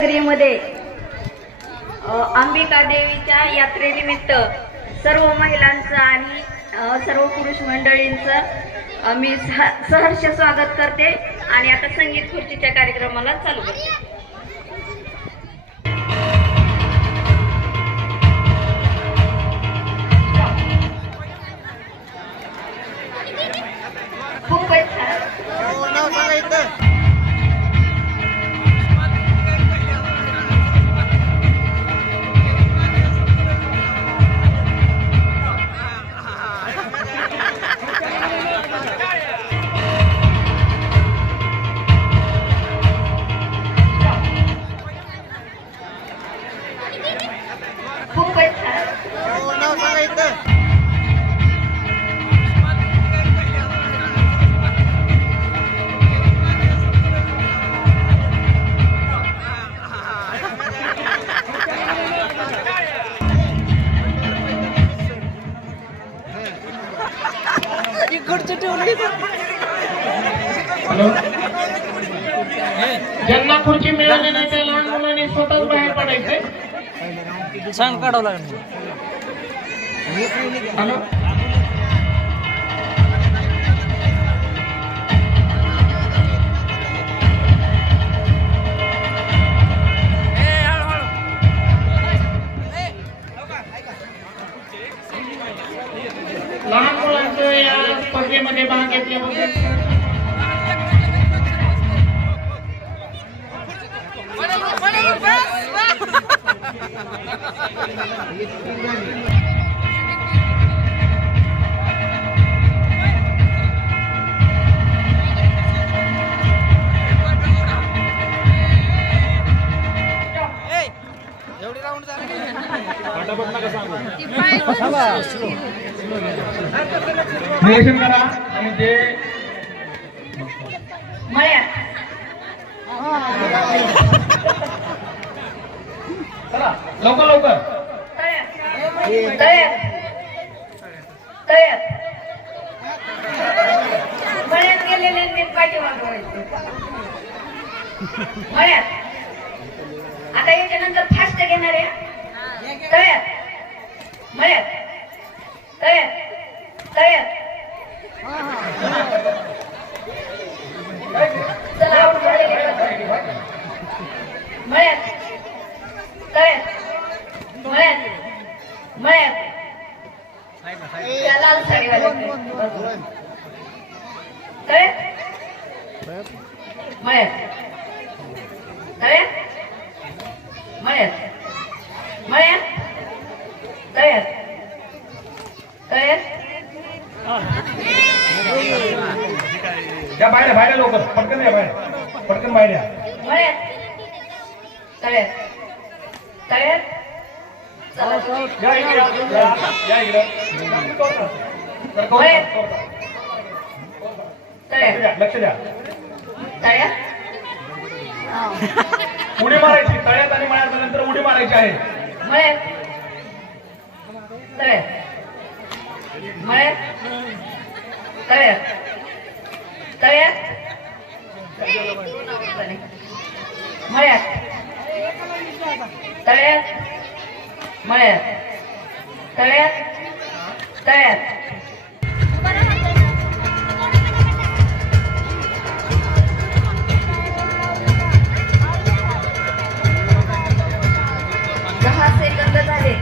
मध्ये अंबिका देवीच्या यात्रेनिमित्त सर्व महिलांचं आणि सर्व पुरुष मंडळींचं मी सहर्ष स्वागत करते आणि आता संगीत खुर्चीच्या कार्यक्रमाला चालू करते. खूपच छान. ज्यांना खुर्ची मिळाली नाही त्या लहान मुलांनी स्वतःच बाहेर पडायचे. सांग काढावं लागेल. हॅलो, लहान मुलांचं या स्पर्धेमध्ये भाग घेतल्याबद्दल निरीक्षण करा आणि जे चला लवकर लवकर मळ्यात गेलेले ते पाठीमागे व्हायचे. मळ्यात आता याच्यानंतर फास्ट घेणार आहे. तळ्यात मळ्यात तळ्यात तळ्यात चला आपण मळ्यात तळ्यात मळ्यात मळ्यात त्या लाल साडीवाल्या तळ्यात मळ्यात तळ्यात मळ्यात मळ्यात तळ्यात तळ्यात या बाहेर बाहेर लवकर पटकन या बाहेर पटकन बाहेर या. मळ्यात तळ्यात तळ्यात या इकडे या इकडे लक्ष द्या. तळ्यात उडी मारायची तळ्यात आणि मळ्यात नंतर उडी मारायची आहे. मळ्यात तळ्यात मळ्यात तळ्यात तळ्यात मळ्यात तळ्यात मळ्यात तळ्यात तळ्यात झाले.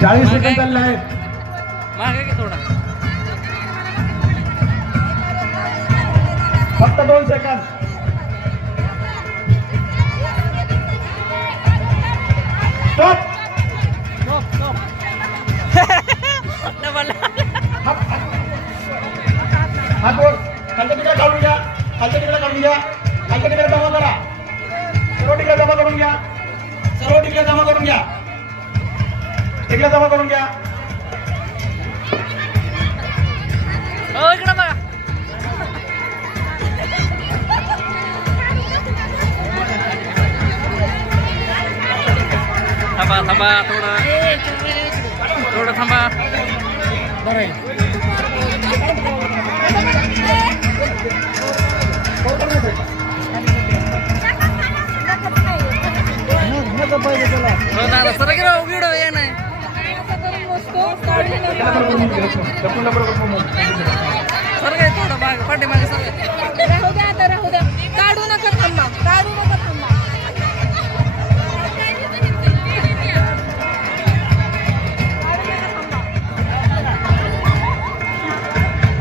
चाळीस सेकंद चालले आहेत. मागे की थोडा फक्त 2 सेकंद. स्टॉप. हात वर खालच्या तिकडे काढून घ्या, खालच्या तिकडे काढून घ्या, खालच्या तिकडे जमा करा, सर्व तिकडे जमा करून घ्या. सर्व टिकल्या जमा करून घ्या. टिकल्या जमा करून घ्या. हो इकडं बघा. थांबा थांबा थोडं थांबा. हो दादा सर की राव व्हिडिओ ये नाही. सर काय थोडं माग पाठीमागे सर. राहू द्या आता राहू द्या. काढू नका थांबा. काढू नका थांबा.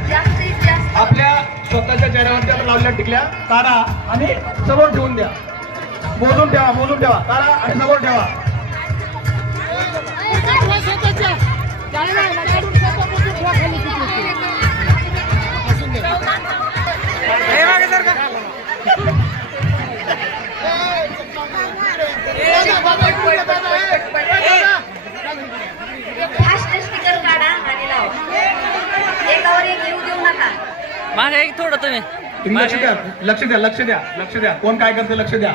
जास्तीत जास्त आपल्या स्वतःच्या चेहऱ्यावरती आपण लावलेल्या टिकल्या काढा आणि समोर ठेवून द्या. मोजून ठेवा काढा आणि समोर ठेवा. हे मागे सर का. फास्ट स्टिकर काढा आणि लावा. एकावर एक येऊ देऊ नका. मागे एक थोडं तुम्ही. तुम्ही लक्ष द्या. कोण काय करते लक्ष द्या.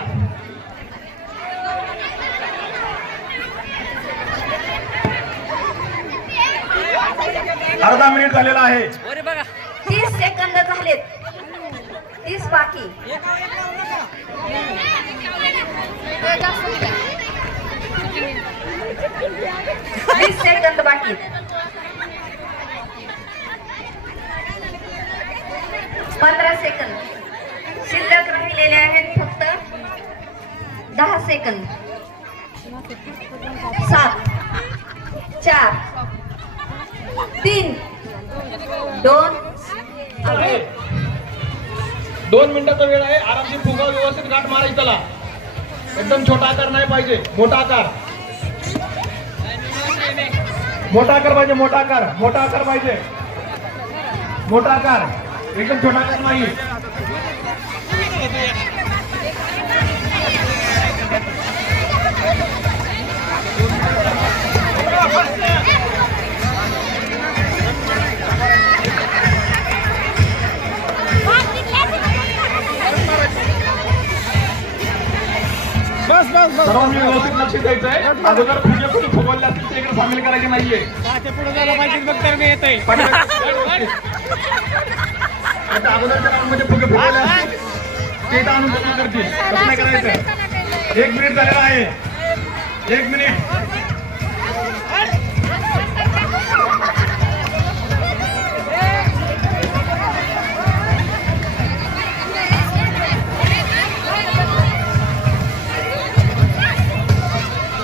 अर्धा मिनिट झालेला आहे. वरे बघा. 30 सेकंद झालेत. 30 बाकी. 20 सेकंद बाकी. 15 सेकंद शिल्लक राहिलेले आहेत. फक्त 10 सेकंद. 7 4 3 2 2 मिनिटाचा वेळ आहे. आरामशीर फुगा व्यवस्थित गाठ मारायची. त्याला एकदम छोटा आकार नाही पाहिजे. मोठा आकार पाहिजे. मोठा आकार पाहिजे. मोठा आकार एकदम छोटा आकार नाही. सर्वांनी व्यवस्थित लक्ष द्यायचं आहे. अगोदर फुगे कुठे फुगवले असतील ते इकडे सामील करायचे नाहीये. आता अगोदरच्या राऊंडमध्ये फुगे फुगवले असतील ते इथं आणून जमा करतील. तसं नाही करायचं. 1 मिनिट झालेला आहे. 1 मिनिट.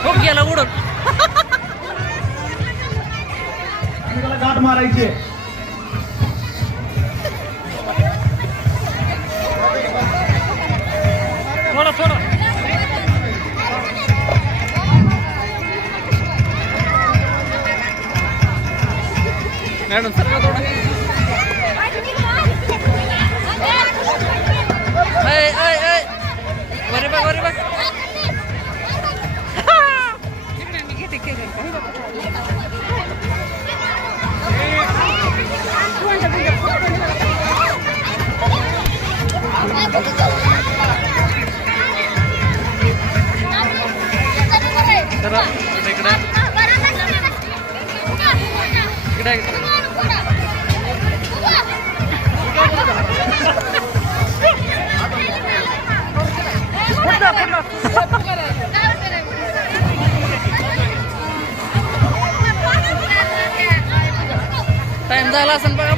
खूप गेला उडून. त्याला गाठ मारायची. थोडं मॅडम सर थोडं. वरे बघ. टाइम झाला असेल बघा.